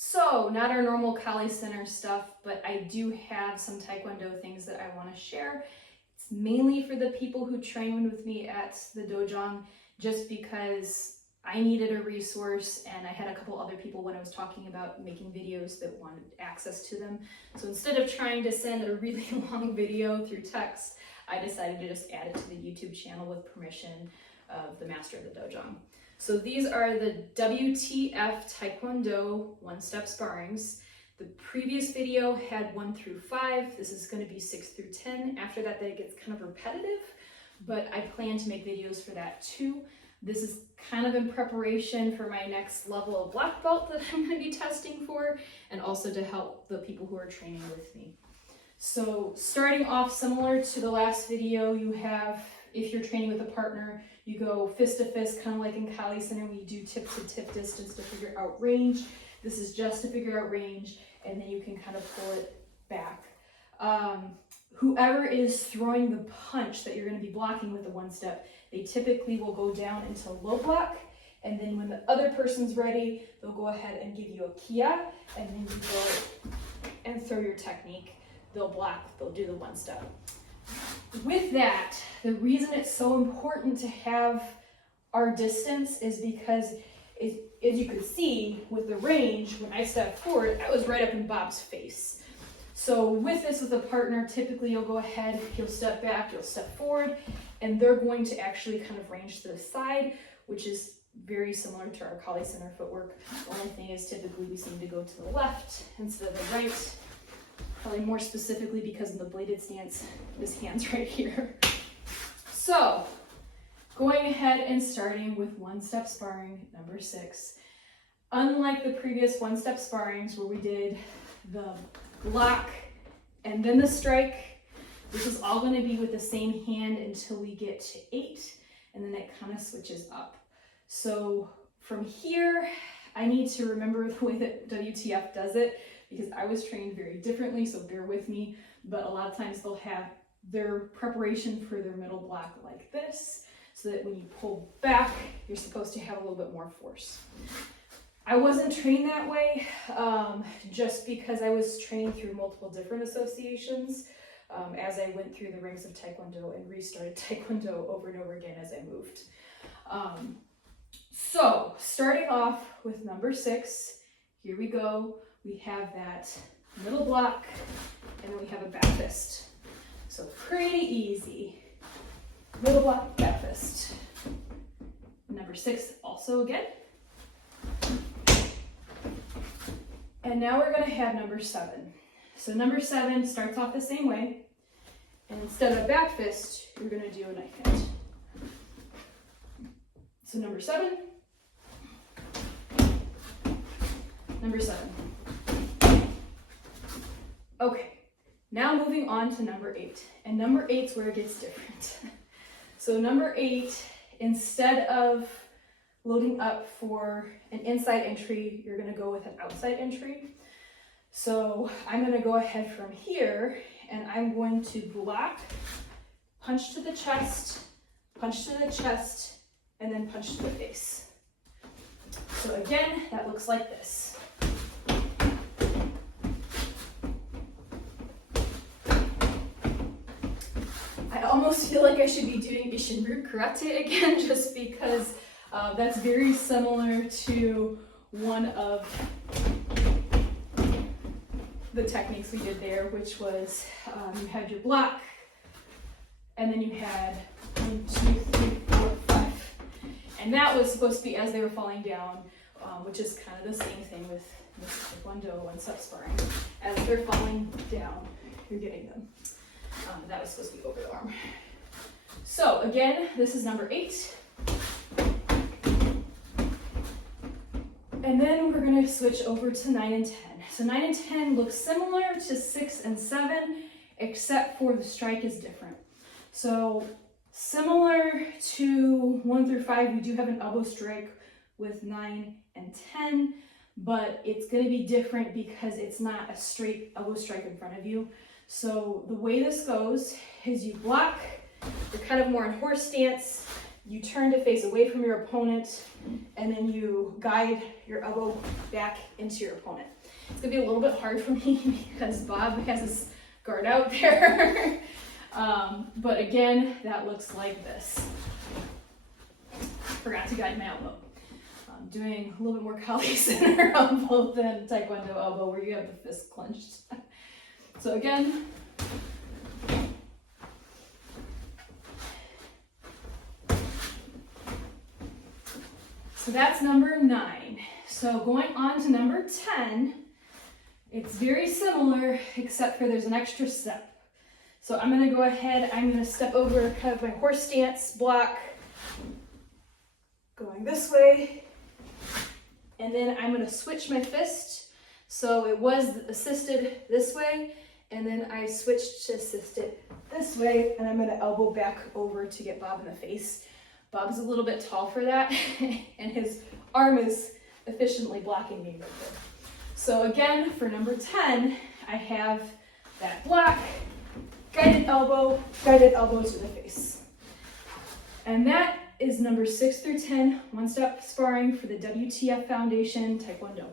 So, not our normal Kali Center stuff, but I do have some Taekwondo things that I want to share. It's mainly for the people who train with me at the dojang, just because I needed a resource and I had a couple other people when I was talking about making videos that wanted access to them. So instead of trying to send a really long video through text, I decided to just add it to the YouTube channel with permission of the master of the dojang. So these are the WTF Taekwondo one-step sparrings. The previous video had 1 through 5. This is going to be 6 through 10. After that, it gets kind of repetitive, but I plan to make videos for that too. This is kind of in preparation for my next level of black belt that I'm going to be testing for, and also to help the people who are training with me. So starting off similar to the last video, you have, if you're training with a partner, you go fist to fist, kind of like in Kali Center, we do tip to tip distance to figure out range. This is just to figure out range, and then you can kind of pull it back. Whoever is throwing the punch that you're going to be blocking with the one step, they typically will go down into low block, and then when the other person's ready, they'll go ahead and give you a kia, and then you go and throw your technique. They'll block, they'll do the one step. With that, the reason it's so important to have our distance is because, as you can see with the range, when I stepped forward, I was right up in Bob's face. So with this, with a partner, typically you'll go ahead, you'll step back, you'll step forward, and they're going to actually kind of range to the side, which is very similar to our Kali Center footwork. The only thing is typically we seem to go to the left instead of the right. Probably more specifically because in the bladed stance, this hand's right here. So, going ahead and starting with one-step sparring, number 6. Unlike the previous one-step sparrings where we did the block and then the strike, this is all going to be with the same hand until we get to 8, and then it kind of switches up. So from here, I need to remember the way that WTF does it, because I was trained very differently, so bear with me, but a lot of times they'll have their preparation for their middle block like this, so that when you pull back, you're supposed to have a little bit more force. I wasn't trained that way, just because I was trained through multiple different associations as I went through the ranks of Taekwondo and restarted Taekwondo over and over again as I moved. So starting off with number 6, here we go. We have that middle block, and then we have a back fist. So pretty easy. Middle block, back fist. Number 6 also again. And now we're going to have number 7. So number 7 starts off the same way, and instead of back fist, you're going to do a knife hand. So number 7. Number 7. Okay, now moving on to number 8. And number 8's where it gets different. So number 8, instead of loading up for an inside entry, you're going to go with an outside entry. So I'm going to go ahead from here, and I'm going to block, punch to the chest, and then punch to the face. So again, that looks like this. I almost feel like I should be doing Ishinryu karate again, just because that's very similar to one of the techniques we did there, which was you had your block, and then you had 1, 2, 3, 4, 5. And that was supposed to be as they were falling down, which is kind of the same thing with Taekwondo one-step sparring. As they're falling down, you're getting them. That was supposed to be over the arm. So again, this is number 8. And then we're going to switch over to 9 and 10. So 9 and 10 look similar to 6 and 7, except for the strike is different. So similar to 1 through 5, we do have an elbow strike with 9 and 10, but it's going to be different because it's not a straight elbow strike in front of you. So the way this goes is you block, you're kind of more in horse stance, you turn to face away from your opponent, and then you guide your elbow back into your opponent. It's gonna be a little bit hard for me because Bob has his guard out there. But again, that looks like this. Forgot to guide my elbow. Doing a little bit more Kali center elbow than Taekwondo elbow where you have the fist clenched. So again, so that's number 9. So going on to number 10, it's very similar except for there's an extra step. So I'm gonna go ahead, I'm gonna step over kind of my horse stance block, going this way, and then I'm gonna switch my fist. So it was assisted this way, and then I switched to assisted this way, and I'm gonna elbow back over to get Bob in the face. Bob's a little bit tall for that, and his arm is efficiently blocking me right there. So again, for number 10, I have that block, guided elbow to the face. And that is number 6 through 10, one-step sparring for the WTF Foundation Taekwondo.